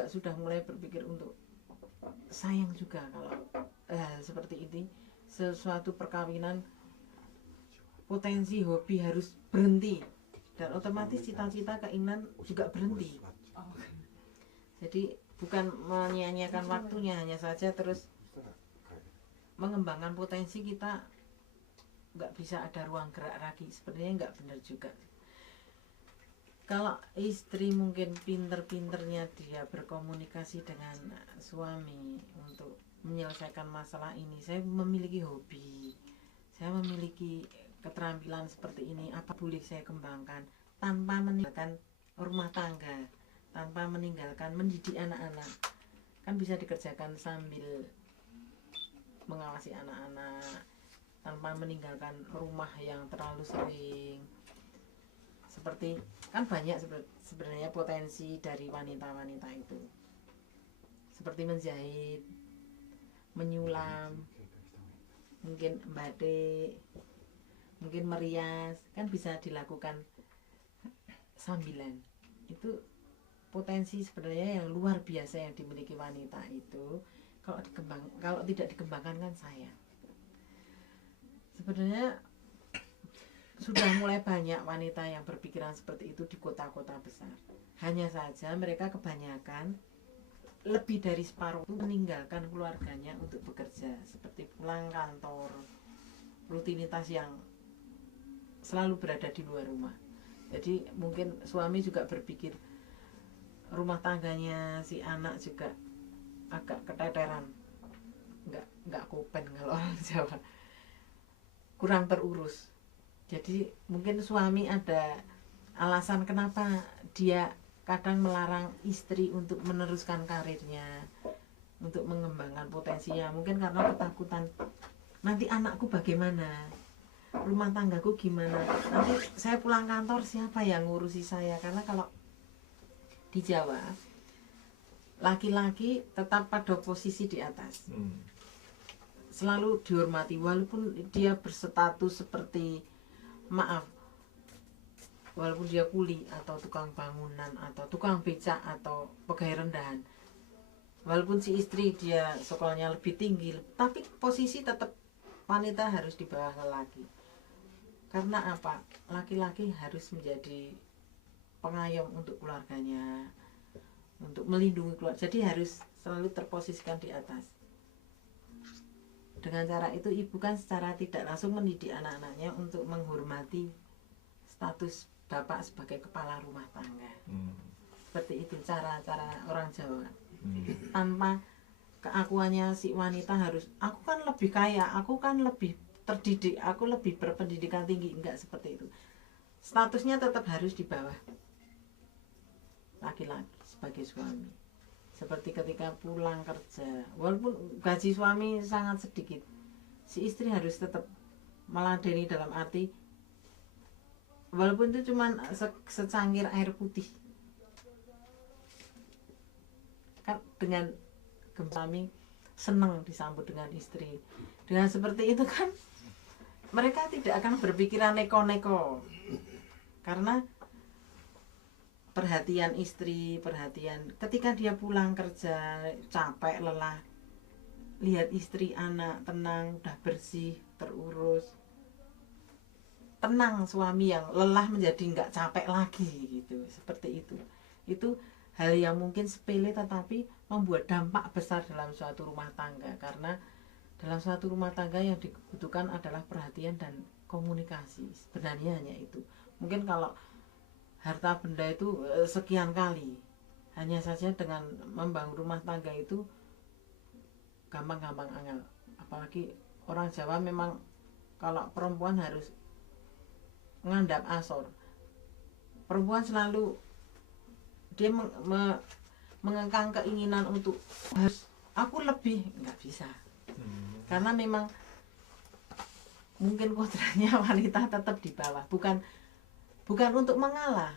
juga sudah mulai berpikir untuk sayang juga kalau seperti ini, sesuatu perkawinan potensi hobi harus berhenti dan otomatis cita-cita keinginan juga berhenti. Jadi bukan menyia-nyiakan waktunya, hanya saja terus mengembangkan potensi kita, nggak bisa ada ruang gerak lagi. Sebenarnya nggak benar juga. Kalau istri mungkin pinter-pinternya dia berkomunikasi dengan suami untuk menyelesaikan masalah ini. Saya memiliki hobi, saya memiliki keterampilan seperti ini, apa boleh saya kembangkan tanpa meninggalkan rumah tangga, tanpa meninggalkan mendidik anak-anak. Kan bisa dikerjakan sambil mengawasi anak-anak, tanpa meninggalkan rumah yang terlalu sering. Seperti kan banyak sebenarnya potensi dari wanita-wanita itu, seperti menjahit, menyulam, mungkin batik, mungkin merias, kan bisa dilakukan sambilan. Itu potensi sebenarnya yang luar biasa yang dimiliki wanita itu. Kalau tidak dikembangkan kan sayang. Sebenarnya sudah mulai banyak wanita yang berpikiran seperti itu di kota-kota besar. Hanya saja mereka kebanyakan lebih dari separuh itu meninggalkan keluarganya untuk bekerja, seperti pulang kantor, rutinitas yang selalu berada di luar rumah. Jadi mungkin suami juga berpikir rumah tangganya si anak juga agak keteteran, nggak kopen kalau orang Jawa, kurang terurus. Jadi mungkin suami ada alasan kenapa dia kadang melarang istri untuk meneruskan karirnya, untuk mengembangkan potensinya. Mungkin karena ketakutan, nanti anakku bagaimana, rumah tanggaku gimana, nanti saya pulang kantor siapa yang ngurusi saya. Karena kalau di Jawa laki-laki tetap pada posisi di atas, selalu dihormati walaupun dia berstatus seperti, maaf, walaupun dia kuli atau tukang bangunan atau tukang becak atau pegawai rendahan, walaupun si istri dia sekolahnya lebih tinggi, tapi posisi tetap wanita harus di bawah lelaki. Karena apa? Laki-laki harus menjadi pengayom untuk keluarganya, untuk melindungi keluarga. Jadi harus selalu terposisikan di atas. Dengan cara itu ibu kan secara tidak langsung mendidik anak-anaknya untuk menghormati status bapak sebagai kepala rumah tangga. Seperti itu cara-cara orang Jawa. Tanpa keakuannya si wanita harus, aku kan lebih kaya, aku kan lebih terdidik, aku lebih berpendidikan tinggi. Enggak seperti itu. Statusnya tetap harus di bawah laki-laki sebagai suami. Seperti ketika pulang kerja, walaupun gaji suami sangat sedikit, si istri harus tetap meladeni, dalam arti walaupun itu cuma secangkir air putih. Kan dengan suami senang disambut dengan istri. Dengan seperti itu kan mereka tidak akan berpikiran neko-neko. Karena perhatian istri, perhatian ketika dia pulang kerja capek, lelah, lihat istri, anak tenang, udah bersih, terurus, tenang, suami yang lelah menjadi nggak capek lagi gitu. Seperti itu hal yang mungkin sepele tetapi membuat dampak besar dalam suatu rumah tangga. Karena dalam suatu rumah tangga yang dibutuhkan adalah perhatian dan komunikasi. Sebenarnya hanya itu. Mungkin kalau harta benda itu sekian kali, hanya saja dengan membangun rumah tangga itu gampang-gampang angel. Apalagi orang Jawa memang kalau perempuan harus ngandap asor. Perempuan selalu dia mengengkang keinginan untuk harus aku lebih, nggak bisa. Karena memang mungkin kodratnya wanita tetap di bawah, bukan untuk mengalah,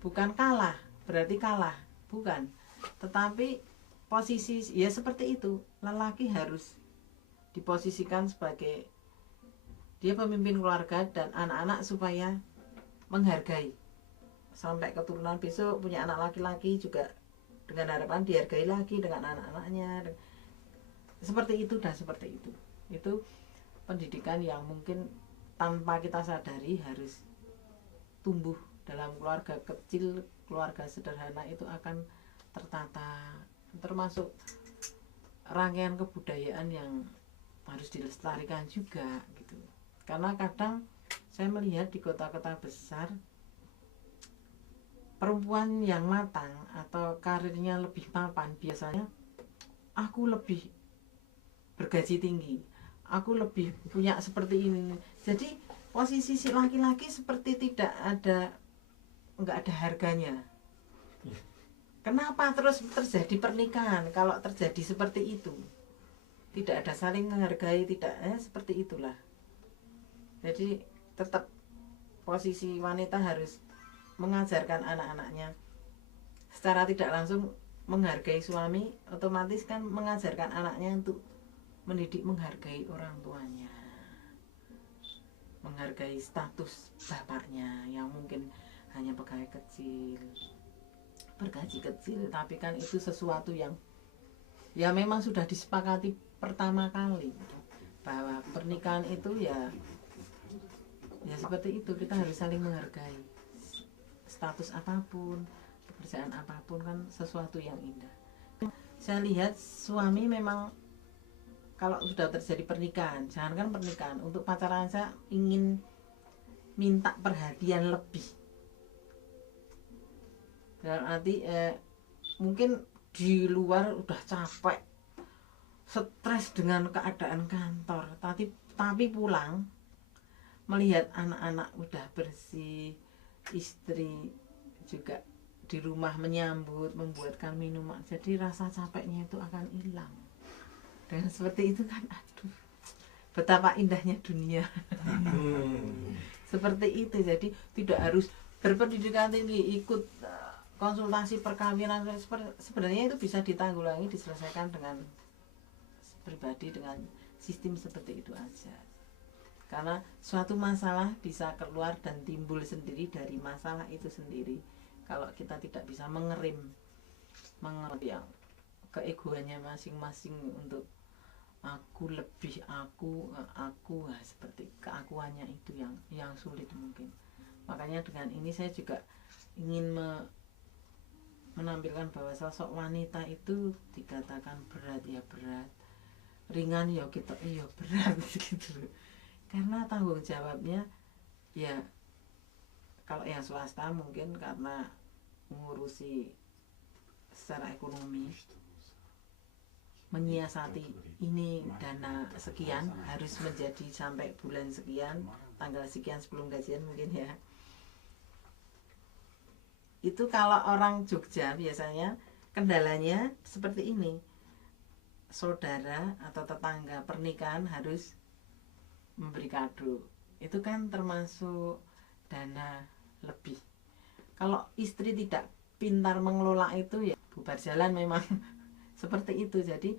bukan kalah, berarti kalah, bukan. Tetapi posisi ya seperti itu, lelaki harus diposisikan sebagai dia pemimpin keluarga dan anak-anak supaya menghargai. Sampai keturunan besok punya anak laki-laki juga dengan harapan dihargai lagi dengan anak-anaknya. Seperti itu dan seperti itu pendidikan yang mungkin tanpa kita sadari harus tumbuh dalam keluarga kecil, keluarga sederhana itu akan tertata, termasuk rangkaian kebudayaan yang harus dilestarikan juga gitu. Karena kadang saya melihat di kota-kota besar perempuan yang matang atau karirnya lebih mapan biasanya aku lebih bergaji tinggi, aku lebih punya seperti ini. Jadi posisi si laki-laki seperti nggak ada harganya. Kenapa terus terjadi pernikahan kalau terjadi seperti itu? Tidak ada saling menghargai, tidak seperti itulah. Jadi tetap posisi wanita harus mengajarkan anak-anaknya secara tidak langsung menghargai suami, otomatis kan mengajarkan anaknya untuk mendidik menghargai orang tuanya, menghargai status bapaknya yang mungkin hanya pegawai kecil, bergaji kecil, tapi kan itu sesuatu yang ya memang sudah disepakati pertama kali bahwa pernikahan itu ya seperti itu. Kita harus saling menghargai status apapun, pekerjaan apapun, kan sesuatu yang indah. Saya lihat suami memang kalau sudah terjadi pernikahan, jangankan pernikahan, untuk pacaran saya ingin minta perhatian lebih. Dan nanti mungkin di luar udah capek, stres dengan keadaan kantor, tapi pulang melihat anak-anak udah bersih, istri juga di rumah menyambut, membuatkan minuman, jadi rasa capeknya itu akan hilang. Dan seperti itu kan, aduh, betapa indahnya dunia. Seperti itu. Jadi tidak harus berpendidikan tinggi, ikut konsultasi perkawinan, sebenarnya itu bisa ditanggulangi, diselesaikan dengan pribadi, dengan sistem seperti itu aja. Karena suatu masalah bisa keluar dan timbul sendiri dari masalah itu sendiri kalau kita tidak bisa mengerem yang keegoannya masing-masing untuk aku lebih, aku nah, seperti keakuannya itu yang sulit mungkin. Makanya dengan ini saya juga ingin menampilkan bahwa sosok wanita itu dikatakan berat ya berat, ringan ya kita iya berat gitu. Karena tanggung jawabnya ya kalau yang swasta mungkin karena mengurusi secara ekonomi, menyiasati ini dana sekian harus menjadi sampai bulan sekian, tanggal sekian sebelum gajian mungkin ya. Itu kalau orang Jogja biasanya kendalanya seperti ini, saudara atau tetangga pernikahan harus memberi kado, itu kan termasuk dana lebih. Kalau istri tidak pintar mengelola itu ya bubar jalan memang. Seperti itu. Jadi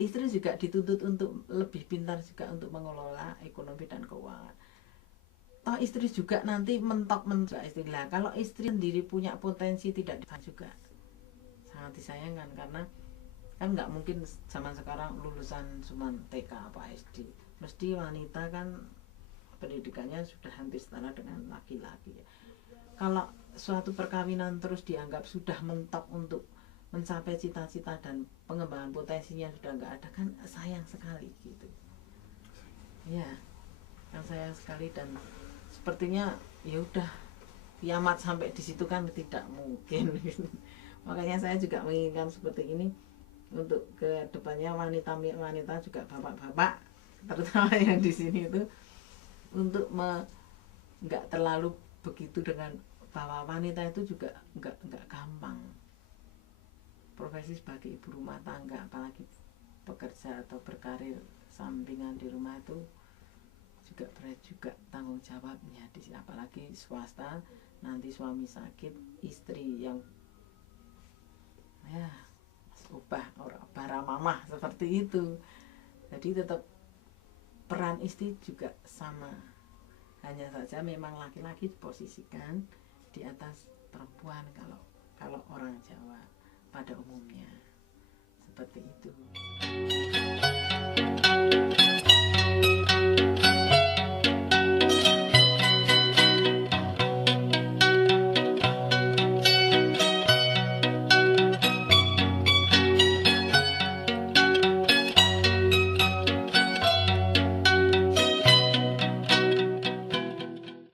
istri juga dituntut untuk lebih pintar juga untuk mengelola ekonomi dan keuangan. Toh istri juga nanti mentok-mentok istilah. Kalau istri sendiri punya potensi tidak juga sangat disayangkan, karena kan nggak mungkin zaman sekarang lulusan cuma TK apa SD, mesti wanita kan pendidikannya sudah hampir setara dengan laki-laki ya. Kalau suatu perkawinan terus dianggap sudah mentok untuk mencapai cita-cita dan pengembangan potensinya sudah nggak ada, kan sayang sekali gitu ya, kan sayang sekali. Dan sepertinya ya udah kiamat sampai di situ kan tidak mungkin. Makanya saya juga menginginkan seperti ini untuk ke depannya wanita juga bapak-bapak terutama yang di sini itu untuk nggak terlalu begitu dengan bahwa wanita itu juga nggak gampang. Profesi sebagai ibu rumah tangga, apalagi bekerja atau berkarir sampingan di rumah, itu juga berat juga tanggung jawabnya. Apalagi swasta, nanti suami sakit, istri yang ya ubah bara mamah seperti itu. Jadi tetap peran istri juga sama, hanya saja memang laki-laki diposisikan di atas perempuan kalau orang Jawa. pada umumnya. Seperti itu.